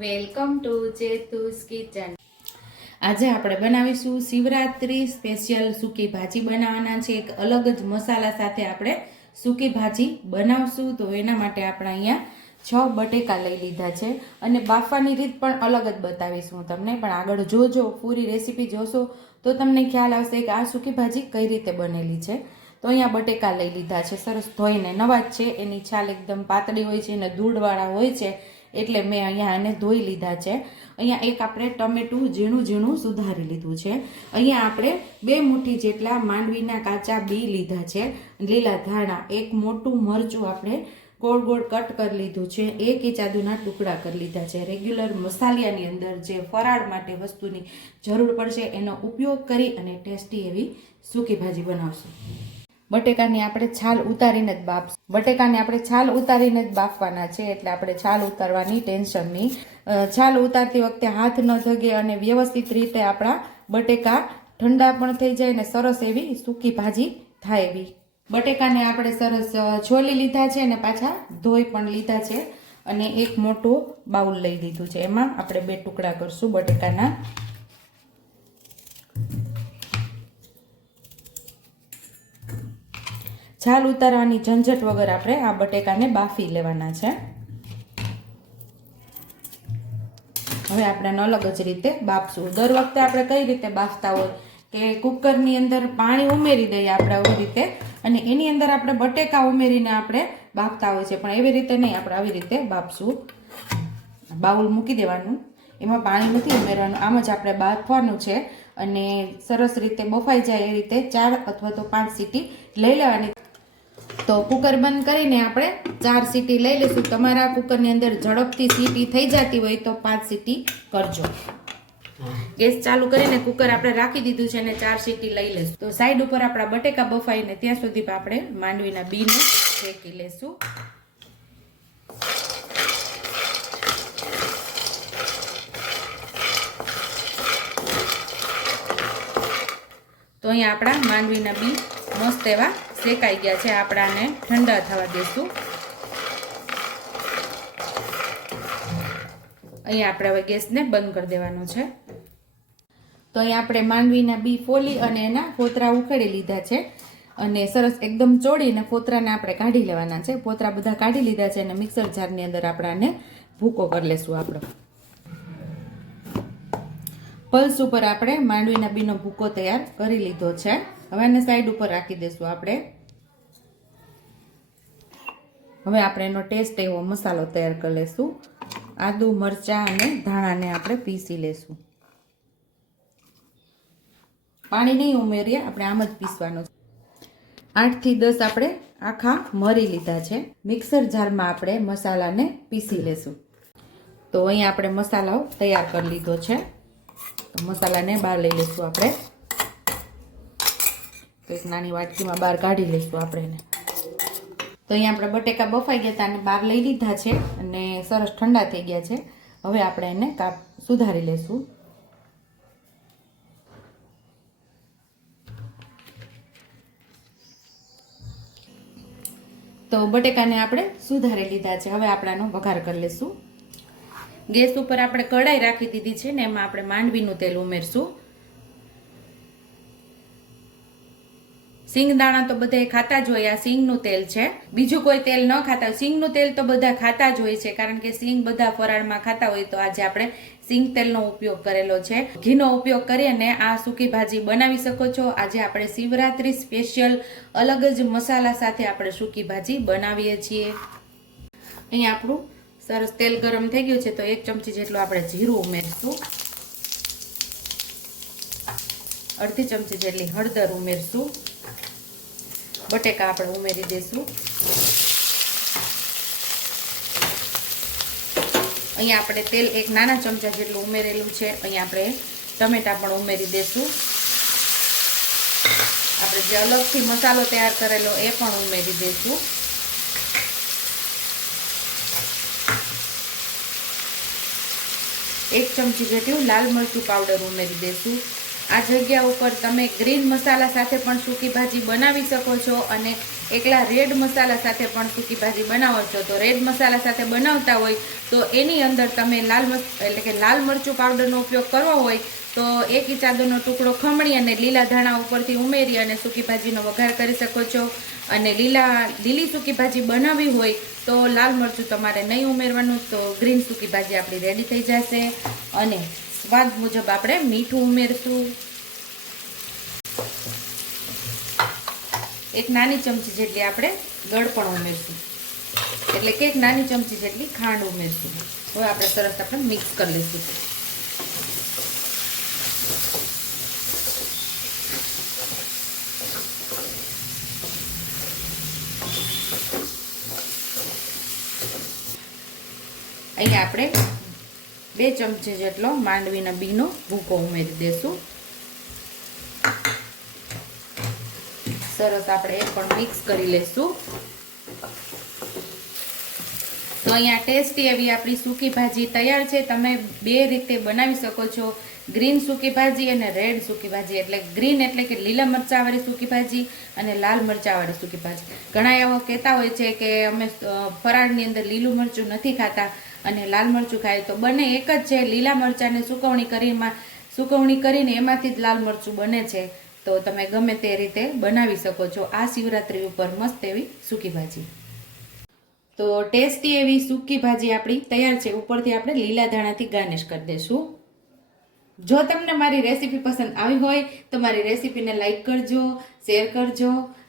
Welcome to ચેતુસ kitchen. આજે આપણે બનાવીશું શિવરાત્રી સ્પેશિયલ સૂકી ભાજી બનાવવાના છે. એક અલગ જ મસાલા સાથે આપણે સૂકી ભાજી બનાવશું. તો એના માટે આપણે અહીંયા છ બટેકા લઈ લીધા છે. અને બાફવાની રીત પણ અલગ જ બતાવીશ હું તમને. પણ આગળ જોજો, પૂરી રેસીપી જોશો, તો તમને ખ્યાલ આવશે કે આ સૂકી ભાજી કઈ રીતે બનેલી છે. તો અહીંયા બટેકા લઈ લીધા છે. સરસ ધોઈને નવા જ છે. એની છાલ એકદમ પાતળી હોય છે અને ધૂળવાળા હોય છે. એટલે મેં અહીંયા એને ધોઈ લીધા છે. અહીંયા એક આપણે ટમેટું ઝીણું ઝીણું સુધારી લીધું છે. અહીંયા આપણે બે મુઠ્ઠી જેટલા માંડવીના કાચા બી લીધા છે. લીલા ધાણા, એક મોટું મરચું આપણે ગોળ ગોળ કટ કરી લીધું છે. એક ઇંચ આદુના ટુકડા કરી લીધા છે. રેગ્યુલર મસાલિયાની અંદર જે ફરાળ માટે વસ્તુની જરૂર પડશે, એનો ઉપયોગ કરી અને ટેસ્ટી એવી સૂકી ભાજી બનાવશું. બટેકાની આપણે છાલ ઉતારીને જ બાફ બટેકાને આપણે છાલ ઉતારીને જ બાફવાના છે, એટલે આપણે છાલ ઉતારવાની ટેન્શન નહીં છાલ ઉતારતી વખતે હાથ ન ધગે અને વ્યવસ્થિત રીતે આપણા બટેકા ઠંડા પણ થઈ જાય અને સરસ એવી સૂકી ભાજી થાય એવી. બટેકાને આપણે સરસ છોલી લીધા છે અને પાછા ધોઈ પણ લીધા છે અને એક મોટું બાઉલ લઈ લીધું છે. એમાં આપણે બે ટુકડા કરશું બટેકાના છાલ ઉતારવાની ઝંઝટ વગર આપણે આ બટેકાને બાફી લેવાના છે. હવે આપણે અલગ જ રીતે બાફશું. દર વખતે આપણે કઈ રીતે બાફતા હોય કે કુકરની અંદર પાણી ઉમેરી દઈએ આપણે આવી રીતે, અને એની અંદર આપણે બટેકા ઉમેરીને આપણે બાફતા હોય છે, પણ એવી રીતે નહીં, આપણે આવી રીતે બાફશું. બાઉલ મૂકી દેવાનું. એમાં પાણી નથી ઉમેરવાનું. આમ જ આપણે બાફવાનું છે, અને સરસ રીતે બફાઈ જાય એ રીતે ચાર અથવા તો પાંચ સીટી લઈ લેવાની. તો કુકર બંધ કરીને આપણે ચાર સીટી લઈ લઈશું. તમારા કુકરની અંદર ઝડપથી સીટી થઈ જતી હોય તો પાંચ સીટી કરજો. ગેસ ચાલુ કરીને કુકર આપણે રાખી દીધું છે અને ચાર સીટી લઈ લઈશું. તો સાઈડ ઉપર આપણા બટેકા બફાઈને ત્યાં સુધી આપણે માંડવીના બીને શેકી લેશું તો અહીંયા આપણા માંડવીના બી મસ્ત એવા શેકાઈ ગયા છે. આપણાને ઠંડા થવા દેશું. અહીંયા આપણે હવે ગેસને બંધ કરી દેવાનો છે. તો અહીંયા આપણે માંડવીના બી ફોલી અને એના ફોતરા ઉખેડી લીધા છે. અને સરસ એકદમ ચોળીને ફોતરાને આપણે કાઢી લેવાના છે. ફોતરા બધા કાઢી લીધા છે અને મિક્સર જારની અંદર આપણાને ભૂકો કરી લેશું આપણો. પલ્સ ઉપર આપણે માંડવીના બીનો ભૂકો તૈયાર કરી લીધો છે. હવે એને સાઈડ ઉપર રાખી દઈશું આપણે. હવે આપણે એનો ટેસ્ટ એવો મસાલો તૈયાર કરી લઈશું આદુ, મરચાં અને ધાણાને આપણે પીસી લેશું. પાણી નહીં ઉમેરીએ, આપણે આમ જ પીસવાનું છે. આઠથી દસ આપણે આખા મરી લીધા છે. મિક્સર જારમાં આપણે મસાલાને પીસી લેશું. તો અહીં આપણે મસાલાઓ તૈયાર કરી લીધો છે. મસાલાને બહાર લઈ લઈશું આપણે. એક નાની વાટકીમાં બહાર કાઢી લઈશું આપણે એને. તો અહીંયા આપણે બટેકા બફાઈ ગયા હતા અને બહાર લઈ લીધા છે અને સરસ ઠંડા થઈ ગયા છે. હવે આપણે એને કાપ સુધારી લઈશું. તો બટેકાને આપણે સુધારી લીધા છે. હવે આપણે આનો વઘાર કરી લઈશું. ગેસ ઉપર આપણે કઢાઈ રાખી દીધી છે ને એમાં આપણે માંડવીનું તેલ ઉમેરશું. સિંગદાણા તો બધા ખાતા જ હોય, આ સિંગનું તેલ છે. બીજું કોઈ તેલ ન ખાતા હોય. સિંગનું તેલ તો બધા ખાતા જ હોય છે, કારણ કે સિંગ બધા ફરાળમાં ખાતા હોય તો આજે આપણે સિંગ તેલનો ઉપયોગ કરેલો છે. ઘીનો ઉપયોગ કરીને આ સૂકી ભાજી બનાવી શકો છો. આજે આપણે શિવરાત્રી સ્પેશિયલ અલગ જ મસાલા સાથે આપણે સૂકી ભાજી બનાવીએ છીએ. અહીંયા આપણું સરસ તેલ ગરમ થઈ ગયું છે, તો એક ચમચી જેટલું આપણે જીરું ઉમેરશું. અડધી ચમચી જેટલી હળદર ઉમેરશું. બટેકા આપણે ઉમેરી દઈશું. અહીંયા આપણે તેલ એક નાના ચમચા જેટલું ઉમેરેલું છે, અહીંયા આપણે ટમેટા પણ ઉમેરી દઈશું. આપણે જે અલગથી મસાલો તૈયાર કરેલો એ પણ ઉમેરી દઈશું. એક ચમચી જેટલું લાલ મરચું પાવડર ઉમેરી દઈશું આ જગ્યા ઉપર તમે ગ્રીન મસાલા સાથે પણ સૂકી ભાજી બનાવી શકો છો અને એકલા રેડ મસાલા સાથે પણ સૂકી ભાજી બનાવો છો તો રેડ મસાલા સાથે બનાવતા હોય તો એની અંદર તમે લાલ મસ એટલે કે લાલ મરચું પાવડરનો ઉપયોગ કરવો હોય તો એક ઇચાદોનો ટુકડો ખમણી અને લીલા ધાણા ઉપરથી ઉમેરી અને સૂકી ભાજીનો વઘાર કરી શકો છો. અને લીલા, લીલી સૂકી ભાજી બનાવવી હોય તો લાલ મરચું તમારે નહીં ઉમેરવાનું, તો ગ્રીન સૂકી ભાજી આપણી રેડી થઈ જશે. અને સ્વાદ મુજબ આપણે મીઠું ઉમેરશું. એક નાની ચમચી જેટલી આપણે ગળ પણ ઉમેરશું. એટલે કે એક નાની ચમચી જેટલી ખાંડ ઉમેરશું. હવે આપણે સરસ આપણે મિક્સ કરી લઈશું. અહીંયા આપણે બે ચમચી જેટલો માંડવીના બીનો ભૂકો ઉમેરી દેશું. સરસ આપણે એ પણ મિક્સ કરી લઈશું તો અહીંયા ટેસ્ટી એવી આપણી સૂકી ભાજી તૈયાર છે. તમે બે રીતે બનાવી શકો છો. ગ્રીન સૂકી ભાજી અને રેડ સૂકી ભાજી. એટલે ગ્રીન એટલે કે લીલા મરચાવાળી સૂકી ભાજી અને લાલ મરચાવાળી સૂકી ભાજી. ઘણા એવો કહેતા હોય છે કે અમે ફરાળની અંદર લીલું મરચું નથી ખાતા. અને લાલ મરચું ખાય, તો બંને એક જ છે. લીલા મરચાંને સુકવણી કરીમાં સુકવણી કરીને એમાંથી જ લાલ મરચું બને છે. તો તમે ગમે તે રીતે બનાવી શકો છો. આ શિવરાત્રી ઉપર મસ્ત એવી સૂકી ભાજી. તો ટેસ્ટી એવી સૂકી ભાજી આપણી તૈયાર છે. ઉપરથી આપણે લીલા ધાણાથી ગાર્નિશ કરી દઈશું. જો તમને મારી રેસીપી પસંદ આવી હોય, તો મારી રેસીપીને લાઈક કરજો, શેર કરજો